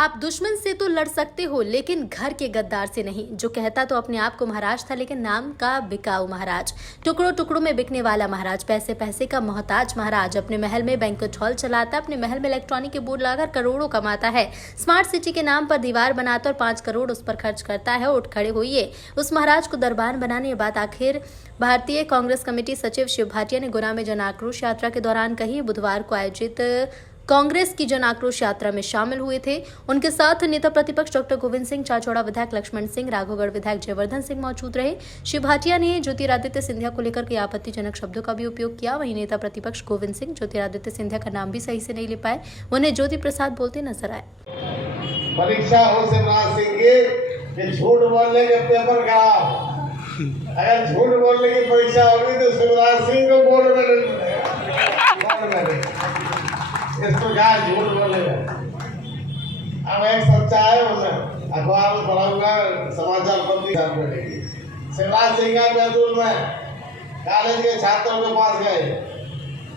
आप दुश्मन से तो लड़ सकते हो लेकिन घर के गद्दार से नहीं। जो कहता तो अपने आप को महाराज था लेकिन नाम का बिकाऊ महाराज, टुकड़ों टुकड़ों में बिकने वाला महाराज, पैसे पैसे का मोहताज महाराज। अपने महल में बैंक्वेट हॉल चलाता, अपने महल में इलेक्ट्रॉनिक के बोर्ड लगाकर करोड़ों कमाता है। स्मार्ट सिटी के नाम पर दीवार बनाता और 5 करोड़ उस पर खर्च करता है। उठ खड़े होइए, उस महाराज को दरबार बनाने ये बात आखिर भारतीय कांग्रेस कमेटी सचिव शिव भाटिया ने गुना में जन आक्रोश यात्रा के दौरान कही। बुधवार को आयोजित कांग्रेस की जन आक्रोश यात्रा में शामिल हुए थे। उनके साथ नेता प्रतिपक्ष डॉक्टर गोविंद सिंह, चाचौड़ा विधायक लक्ष्मण सिंह, राघवगढ़ विधायक जयवर्धन सिंह मौजूद रहे। शिव भाटिया ने ज्योतिरादित्य सिंधिया को लेकर कई आपत्तिजनक शब्दों का भी उपयोग किया। वहीं नेता प्रतिपक्ष गोविंद सिंह ज्योतिरादित्य सिंधिया का नाम भी सही से नहीं ले पाए, उन्हें ज्योति प्रसाद बोलते नजर आए। परीक्षा हो शिवराज सिंह की झूठ बोलने के पेपर खराब, अगर झूठ बोलने की परीक्षा होगी तो शिवराज सिंह को बोर्ड में इस प्रकार झूठ बोलेगा। अब एक सच्चा है, उन्हें अखबार में पढ़ा हुआ समाचार पत्र शिवराज सिंह का बैतूल में कॉलेज के छात्रों के पास गए,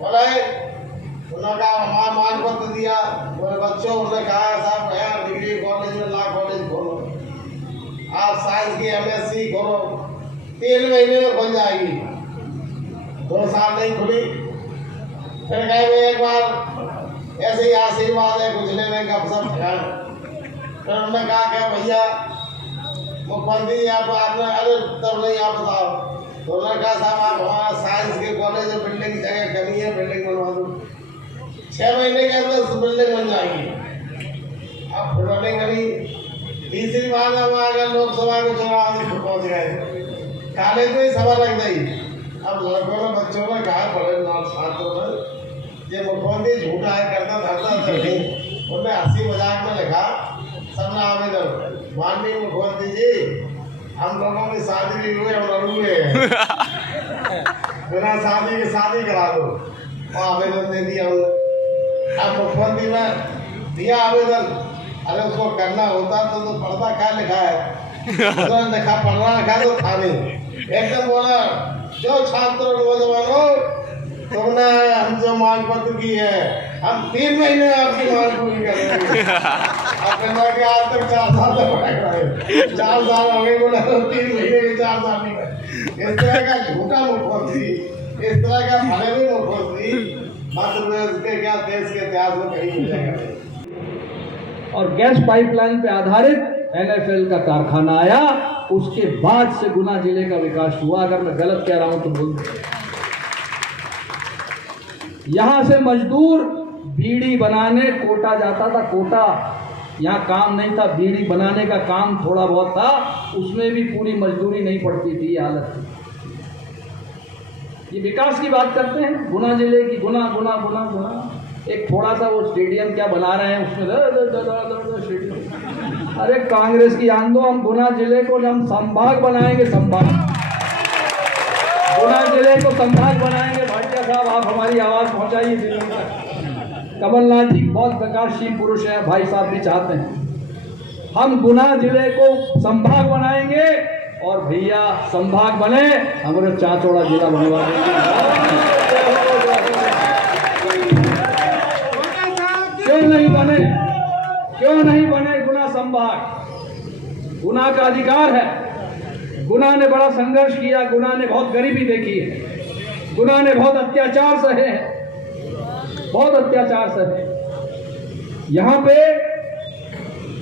बोले उन्होंने हमारा मान पत्र दिया, बोले बच्चों उन्होंने कहा साहब यहाँ डिग्री कॉलेज में ला कॉलेज खोलो, आप साइंस की MSc खोलो, 3 महीने में खुल जाएगी, 2 साल नहीं खुली। फिर कहे एक बार ऐसे ही आशीर्वाद है कुछ लेने का सब ध्यान। फिर उन्होंने कहा क्या भैया मुख्यमंत्री आपने अरे तब नहीं आप बताओ, तो उन्होंने कहा साहब आप हमारा साइंस के कॉलेज में बिल्डिंग जगह कमी है, बिल्डिंग बनवा दो, 6 महीने के अंदर बिल्डिंग बन जाएगी। अब फिर बिल्डिंग बनी, तीसरी बार हम आ गए लोकसभा के चुनाव में पहुँच गए, कॉलेज में सभा लग गई। अब लड़कों ने बच्चों ने कहा पढ़े छात्रों ने ये मुख्यमंत्री झूठा है करता धरता नहीं, उन्होंने हंसी मजाक में लिखा सबने आवेदन, माननीय मुख्यमंत्री जी हम लोगों की शादी भी हुए और लड़ूए हैं, बिना शादी की शादी करा दो। और आवेदन दे दिया उन्होंने। अब मुख्यमंत्री ने दिया आवेदन, अरे उसको करना होता तो पढ़ता क्या लिखा है, उन्होंने लिखा पढ़ना लिखा तो था नहीं। एकदम बोला जो छात्रों नौजवानों तुमने हम जो मांग पत्र की है हम 3 महीने आपकी मांग पूरी करेंगे। अब आज तक 4 साल तक पढ़ा है, 4 साल हो गए, बोला तो 3 महीने के 4 साल नहीं है। इस तरह का झूठा मुख्यमंत्री, इस तरह का फरेबी मुख्यमंत्री मध्य प्रदेश के क्या देश के इतिहास में कहीं मिलेगा। और गैस पाइपलाइन पे आधारित NFL का कारखाना आया, उसके बाद से गुना जिले का विकास हुआ। अगर मैं गलत कह रहा हूं तो बोल दो। यहाँ से मजदूर बीड़ी बनाने कोटा जाता था, कोटा यहाँ काम नहीं था, बीड़ी बनाने का काम थोड़ा बहुत था, उसमें भी पूरी मजदूरी नहीं पड़ती थी। ये हालत थी। ये विकास की बात करते हैं गुना जिले की, गुना गुना गुना गुना। एक थोड़ा सा वो स्टेडियम क्या बना रहे हैं उसमें स्टेडियम। अरे कांग्रेस की आन दो, हम गुना जिले को हम संभाग बनाएंगे, संभाग गुना जिले को संभाग बनाएंगे। भाटिया साहब आप हमारी आवाज पहुंचाइए दिल्ली तक। कमलनाथ जी बहुत विकासशील पुरुष हैं, भाई साहब भी चाहते हैं हम गुना जिले को संभाग बनाएंगे और भैया संभाग बने हमारे चाचौड़ा जिला बनवा देंगे। क्यों नहीं बने, क्यों नहीं बने गुना संभाग? गुना का अधिकार है। गुना ने बड़ा संघर्ष किया, गुना ने बहुत गरीबी देखी है, गुना ने बहुत अत्याचार सहे हैं, बहुत अत्याचार सहे। यहाँ पे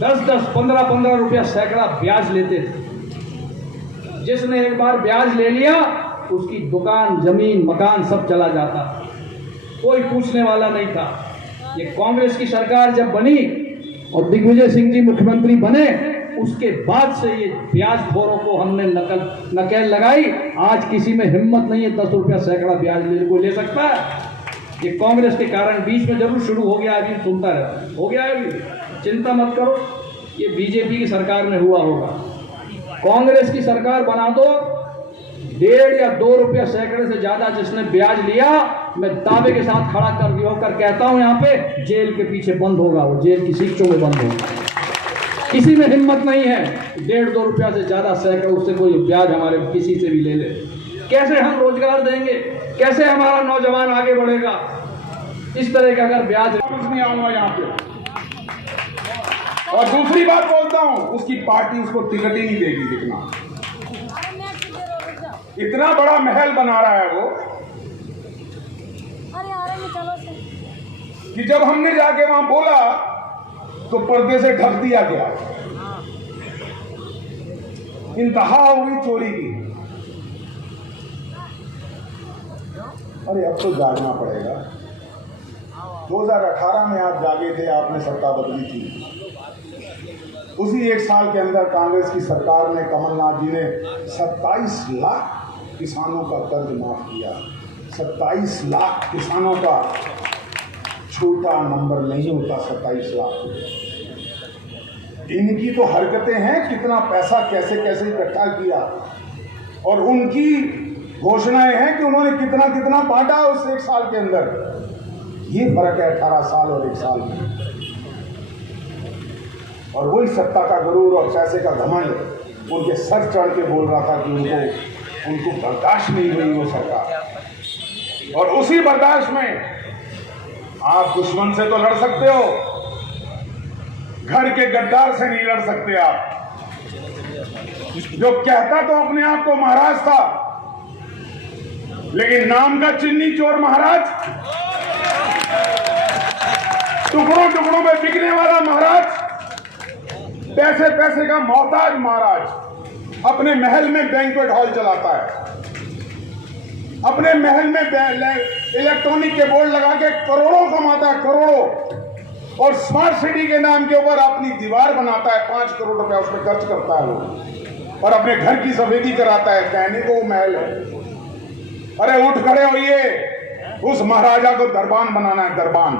10-10, 15-15 रुपया सैकड़ा ब्याज लेते थे। जिसने एक बार ब्याज ले लिया उसकी दुकान, जमीन, मकान सब चला जाता, कोई पूछने वाला नहीं था। ये कांग्रेस की सरकार जब बनी और दिग्विजय सिंह जी मुख्यमंत्री बने, उसके बाद से ये ब्याजखोरों को हमने नकेल लगाई। आज किसी में हिम्मत नहीं है 10 रुपया सैकड़ा ब्याज कोई ले सकता है। ये कांग्रेस के कारण बीच में जरूर शुरू हो गया, अभी सुनता रहता हो गया है अभी, चिंता मत करो, ये बीजेपी की सरकार में हुआ होगा। कांग्रेस की सरकार बना दो, 1.5 या 2 रुपया सैकड़े से ज्यादा जिसने ब्याज लिया, मैं दावे के साथ खड़ा कर कहता हूं यहाँ पे जेल के पीछे बंद होगा, वो जेल की सीटों में बंद होगा। किसी में हिम्मत नहीं है 1.5-2 रुपया से ज्यादा सैकड़ा उससे कोई ब्याज हमारे किसी से भी ले ले। कैसे हम रोजगार देंगे, कैसे हमारा नौजवान आगे बढ़ेगा? इस तरह का अगर ब्याज नहीं आऊंगा यहाँ पे और दूसरी बात बोलता हूं, उसकी पार्टी उसको टिकट ही नहीं देगी। दिखना इतना बड़ा महल बना रहा है वो कि जब हमने जाके वहां बोला तो पर्दे से ढक दिया गया। इंतहा हो गई चोरी की। अरे अब तो जागना पड़ेगा। 2018 में आप जागे थे, आपने सत्ता बदली थी। उसी एक साल के अंदर कांग्रेस की सरकार ने, कमलनाथ जी ने 27 लाख किसानों का कर्ज माफ किया। 27 लाख किसानों का, छोटा नंबर नहीं होता 27 लाख। इनकी तो हरकतें हैं, कितना पैसा कैसे कैसे इकट्ठा किया, और उनकी घोषणाएं हैं कि उन्होंने कितना कितना बांटा उस एक साल के अंदर। ये फर्क है 18 साल और 1 साल में। और वही सत्ता का गुरूर और पैसे का घमंड उनके सर चढ़ के बोल रहा था कि उनको बर्दाश्त नहीं हुई वो सरकार। और उसी बर्दाश्त में आप दुश्मन से तो लड़ सकते हो, घर के गद्दार से नहीं लड़ सकते आप। जो कहता तो अपने आप को महाराज था, लेकिन नाम का चिन्नी चोर महाराज, टुकड़ों टुकड़ों में बिकने वाला महाराज, पैसे पैसे का मोहताज महाराज, अपने महल में बैंक्वेट हॉल चलाता है, अपने महल में इलेक्ट्रॉनिक के बोर्ड लगा के करोड़ों कमाता है, करोड़ों। और स्मार्ट सिटी के नाम के ऊपर अपनी दीवार बनाता है, 5 करोड़ रुपया उस पर खर्च करता है वो, और अपने घर की सफेदी कराता है। कहने को वो महल है। अरे उठ खड़े होइए, उस महाराजा को दरबान बनाना है, दरबान।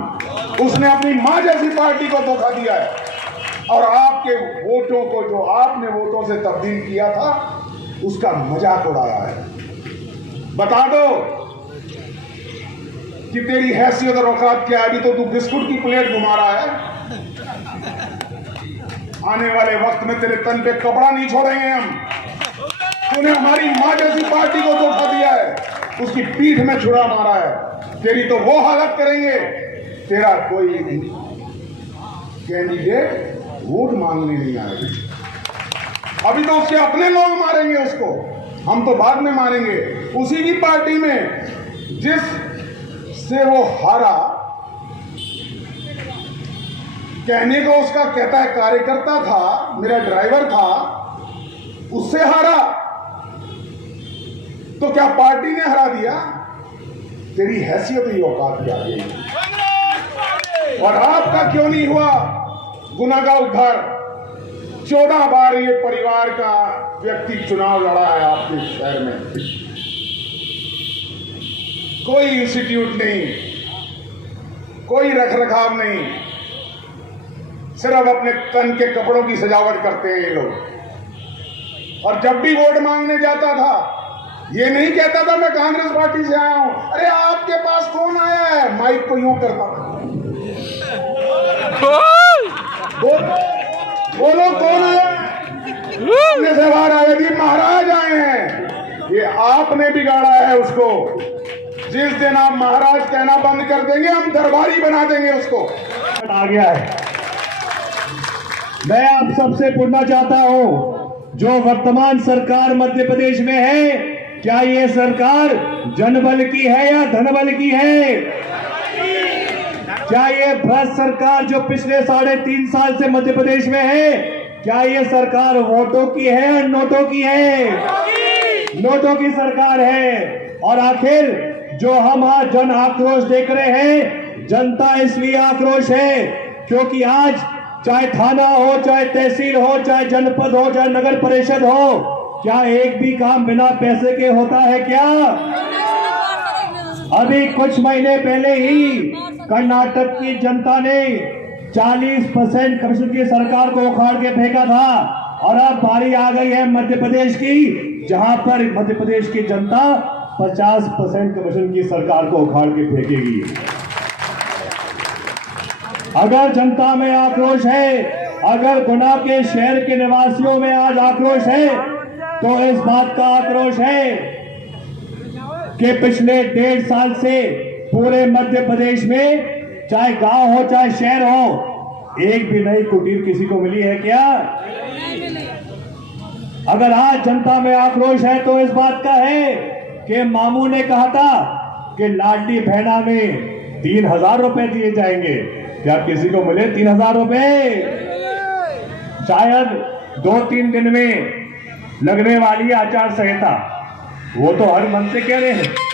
उसने अपनी मां जैसी पार्टी को धोखा दिया है, और आपके वोटों को, जो आपने वोटों से तब्दील किया था, उसका मजाक उड़ाया है। बता दो कि तेरी हैसियत और औकात क्या है। अभी तो तू बिस्कुट की प्लेट घुमा रहा है। आने वाले वक्त में तेरे तन पे कपड़ा नहीं छोड़ेंगे हम। तूने हमारी मां जैसी पार्टी को धोखा दिया है, उसकी पीठ में छुरा मारा है। तेरी तो वो हालत करेंगे, तेरा कोई कैंडिडेट वोट मांगने नहीं आएगा। अभी तो उसके अपने लोग मारेंगे उसको, हम तो बाद में मारेंगे। उसी की पार्टी में जिस से वो हारा, कहने को उसका कहता है कार्यकर्ता था, मेरा ड्राइवर था, उससे हारा। तो क्या पार्टी ने हरा दिया? तेरी हैसियत ही औकात क्या गई। और आपका क्यों नहीं हुआ गुना का उद्धार? 14 बार ये परिवार का व्यक्ति चुनाव लड़ा है आपके शहर में। कोई इंस्टीट्यूट नहीं, कोई रखरखाव नहीं, सिर्फ अपने तन के कपड़ों की सजावट करते हैं ये लोग। और जब भी वोट मांगने जाता था, ये नहीं कहता था मैं कांग्रेस पार्टी से आया हूं। अरे आपके पास कौन आया है? माइक को यूं करता था। बोलो कौन आया है? से बाहर आए जी, महाराज आए हैं। ये आपने बिगाड़ा है उसको। जिस दिन आप महाराज कहना बंद कर देंगे, हम दरबारी बना देंगे उसको। आ गया है। मैं आप सबसे पूछना चाहता हूं, जो वर्तमान सरकार मध्य प्रदेश में है, क्या ये सरकार जनबल की है या धनबल की है? क्या ये भ्रष्ट सरकार जो पिछले 3.5 साल से मध्य प्रदेश में है, क्या ये सरकार वोटों की है या नोटों की है? नोटों की सरकार है। और आखिर जो हम आज जन आक्रोश देख रहे हैं, जनता इसलिए आक्रोश है क्योंकि आज चाहे थाना हो, चाहे तहसील हो, चाहे जनपद हो, चाहे नगर परिषद हो, क्या एक भी काम बिना पैसे के होता है क्या? अभी कुछ महीने पहले ही कर्नाटक की जनता ने 40% कमीशन की सरकार को उखाड़ के फेंका था, और अब बारी आ गई है मध्य प्रदेश की, जहां पर मध्य प्रदेश की जनता 50% कमीशन की सरकार को उखाड़ के फेंकेगी। अगर जनता में आक्रोश है, अगर गुना के शहर के निवासियों में आज आक्रोश है, तो इस बात का आक्रोश है कि पिछले 1.5 साल से पूरे मध्य प्रदेश में, चाहे गांव हो चाहे शहर हो, एक भी नई कुटीर किसी को मिली है क्या? अगर आज जनता में आक्रोश है तो इस बात का है कि मामू ने कहा था कि लाडली बहना में 3,000 रुपए दिए जाएंगे। क्या किसी को मिले 3,000 रुपए? शायद 2-3 दिन में लगने वाली आचार संहिता, वो तो हर मन से कह रहे हैं